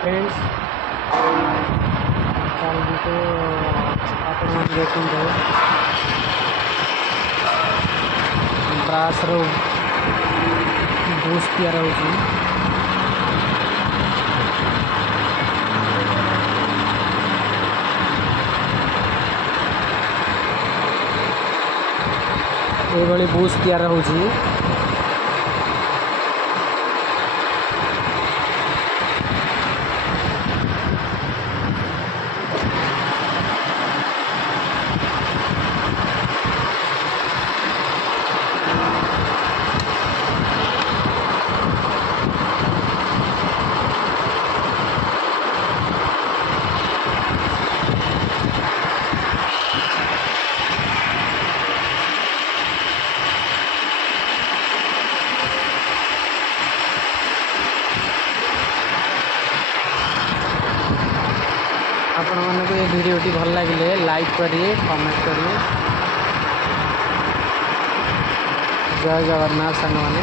Friends तो आप देखते ब्रास बहुत प्यारा हो बहुत प्यारा हो आपण मानक ये वीडियोटी भल लगे लाइक करिए कमेंट करिए। जय जगन्नाथ सांग मैंने।